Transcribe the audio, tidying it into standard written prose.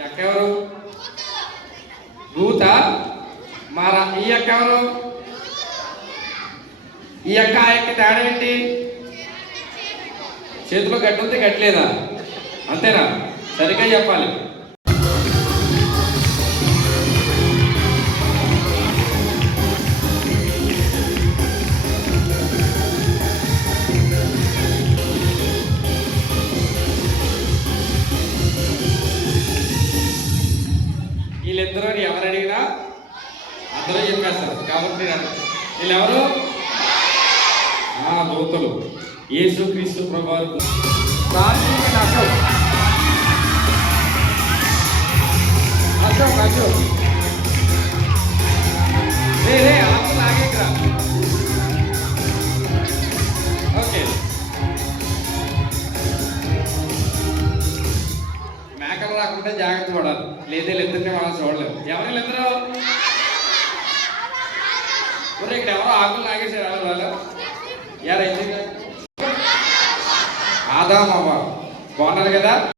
ఎక్కెవరు భూత మారా ఈ అక్క ఎవరు ఈ అక్క ఆ యొక్క తేడా ఏంటి చేతిలో గడ్డి ఉంది గడ్డి లేదా అంతేనా సరిగ్గా చెప్పాలి వీళ్ళిద్దరూ ఎవరు అడిగినా అందరూ చెప్పేస్తారు కాబట్టి వీళ్ళెవరు దూతలు యేసుక్రీస్తు ప్రభువు ఓకే మేకలు రాకుంటే జాగ్రత్త చూడాలి లేదా వీళ్ళిద్దరిని మనం చూడలేము ఎవరు వీళ్ళిద్దరు ఇక్కడ ఎవరో ఆకులు లాగేసారు ఎవరు వాళ్ళు యారైతే ఆదాం అవ్వ బాగున్నారు కదా